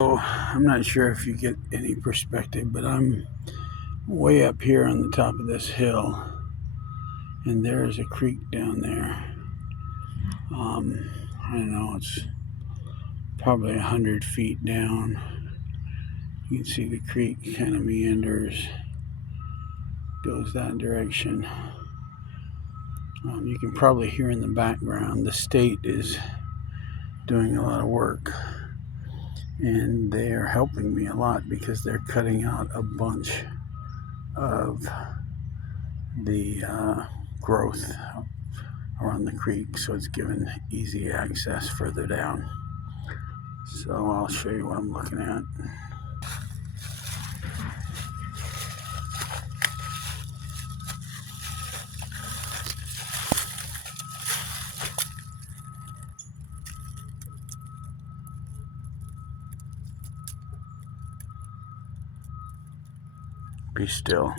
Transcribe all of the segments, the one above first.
So I'm not sure if you get any perspective, but I'm way up here on the top of this hill, and there's a creek down there. I don't know, it's probably 100 feet down. You can see the creek kind of meanders, goes that direction. You can probably hear in the background the state is doing a lot of work, and they are helping me a lot because they're cutting out a bunch of the growth around the creek, so it's given easy access further down. So I'll show you what I'm looking at. Be still.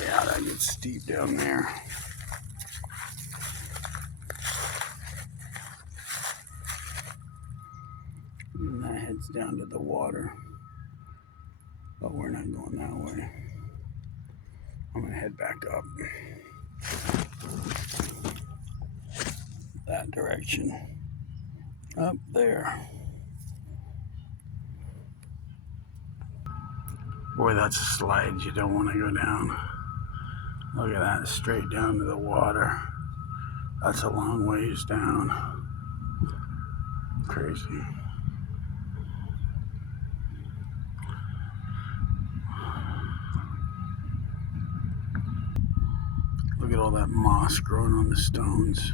Yeah, that gets steep down there. And that heads down to the water. But we're not going that way. I'm gonna head back up that direction. Up there. Boy, that's a slide you don't want to go down. Look at that, straight down to the water. That's a long ways down. Crazy. Look at all that moss growing on the stones.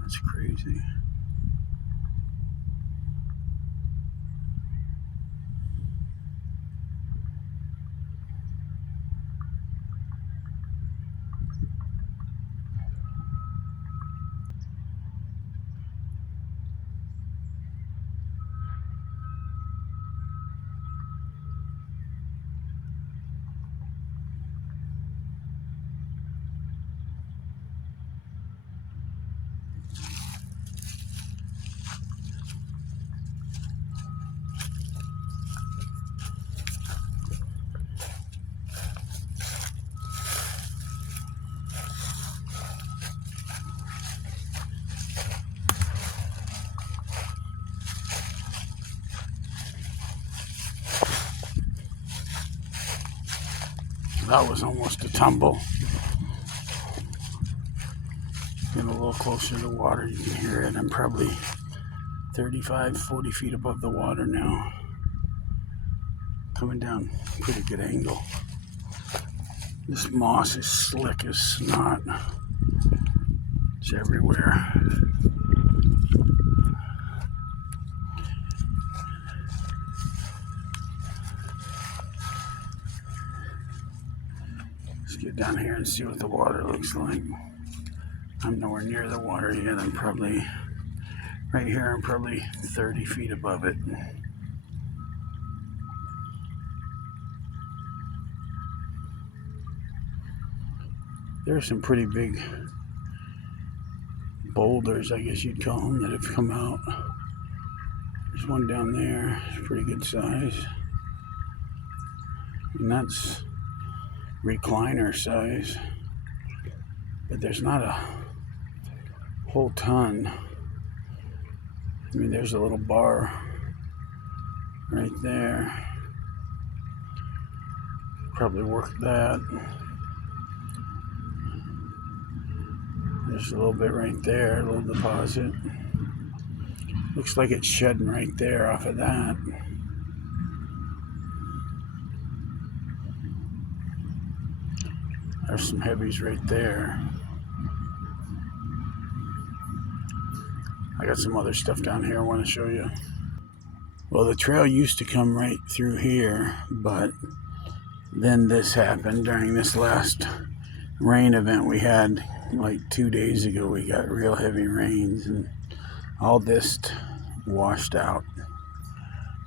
That's crazy. That was almost a tumble. Getting a little closer to the water, you can hear it. I'm probably 35, 40 feet above the water now. Coming down pretty good angle. This moss is slick as snot. It's everywhere. Let's get down here and see what the water looks like. I'm nowhere near the water yet. I'm probably right here. I'm probably 30 feet above it. There's some pretty big boulders, I guess you'd call them, that have come out. There's one down there. It's pretty good size. And that's recliner size. But there's not a whole ton. I mean, there's a little bar right there. Probably work that. There's a little bit right there, a little deposit. Looks like it's shedding right there off of that. There's some heavies right there. I got some other stuff down here I want to show you. Well, the trail used to come right through here, but then this happened during this last rain event we had like 2 days ago. We got real heavy rains, and all this washed out.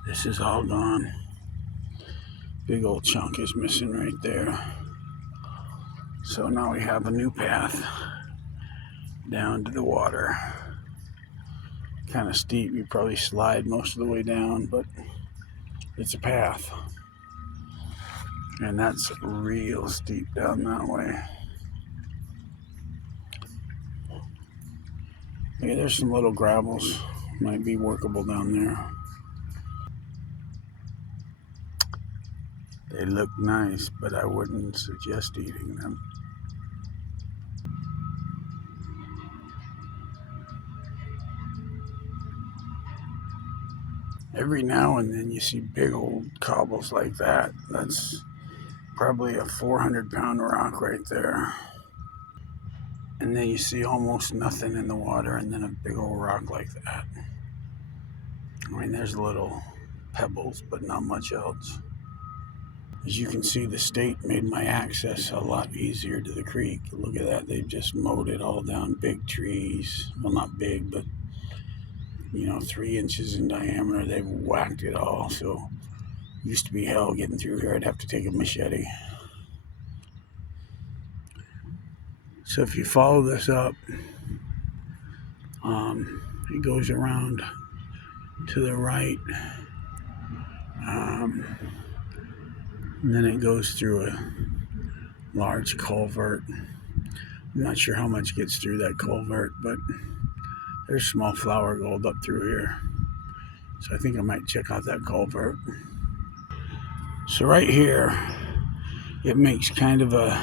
This is all gone. Big old chunk is missing right there. So now we have a new path down to the water. Kind of steep, you probably slide most of the way down, but it's a path. And that's real steep down that way. Yeah, there's some little gravels. Might be workable down there. They look nice, but I wouldn't suggest eating them. Every now and then you see big old cobbles like that. That's probably a 400-pound rock right there. And then you see almost nothing in the water, and then a big old rock like that. I mean, there's little pebbles, but not much else. As you can see, the state made my access a lot easier to the creek. Look at that. They've just mowed it all down. Big trees. Well, not big, but, 3 inches in diameter. They've whacked it all. So, used to be hell getting through here. I'd have to take a machete. So, if you follow this up, it goes around to the right. And then it goes through a large culvert. I'm not sure how much gets through that culvert, but there's small flower gold up through here. So I think I might check out that culvert. So right here, it makes kind of a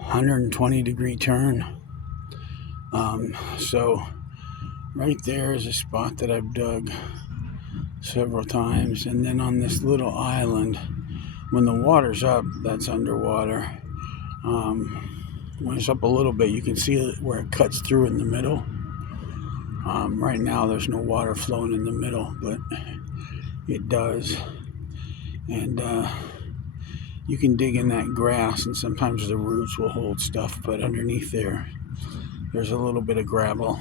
120-degree turn. So right there is a spot that I've dug several times, and then on this little island, when the water's up, that's underwater. When it's up a little bit, you can see where it cuts through in the middle. Right now there's no water flowing in the middle, but it does. And you can dig in that grass, and sometimes the roots will hold stuff, but underneath there's a little bit of gravel.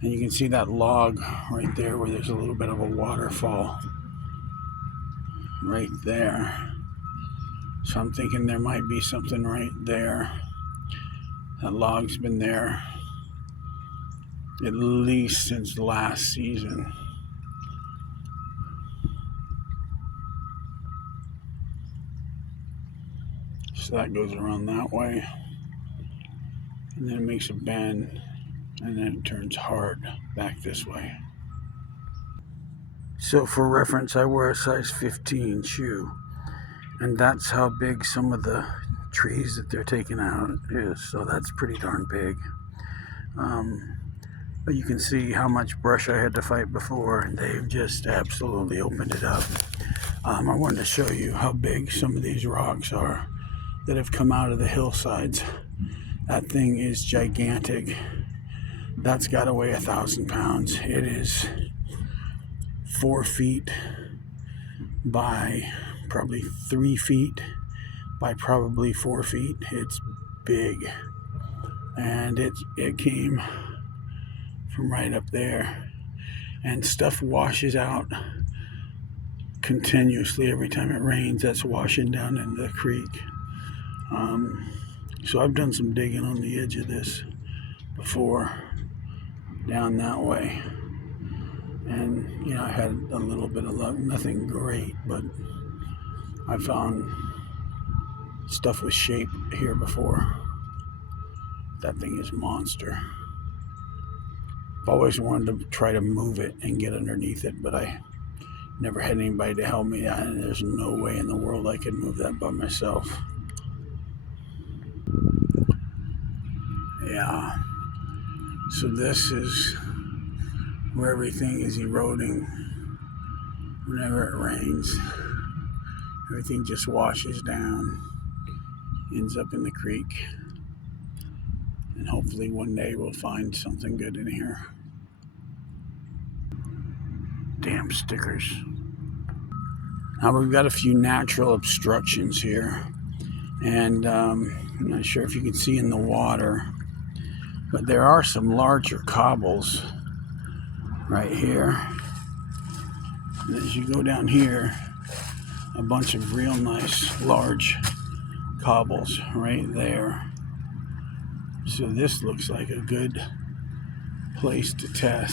And you can see that log right there where there's a little bit of a waterfall right there. So I'm thinking there might be something right there. That log's been there at least since last season. So that goes around that way. And then it makes a bend. And then it turns hard back this way. So for reference, I wear a size 15 shoe. And that's how big some of the trees that they're taking out is. So that's pretty darn big. But you can see how much brush I had to fight before, and they've just absolutely opened it up. I wanted to show you how big some of these rocks are that have come out of the hillsides. That thing is gigantic. That's got to weigh 1,000 pounds. It is 4 feet by probably 3 feet by probably 4 feet. It's big. And it came from right up there. And stuff washes out continuously every time it rains. That's washing down into the creek. So I've done some digging on the edge of this before, down that way, and I had a little bit of luck. Nothing great, but I found stuff with shape here before. That thing is a monster. I've always wanted to try to move it and get underneath it, but I never had anybody to help me, and there's no way in the world I could move that by myself. Yeah. So this is where everything is eroding whenever it rains. Everything just washes down, ends up in the creek. And hopefully one day we'll find something good in here. Damn stickers. Now we've got a few natural obstructions here. And I'm not sure if you can see in the water. But there are some larger cobbles right here. And as you go down here, a bunch of real nice large cobbles right there. So this looks like a good place to test.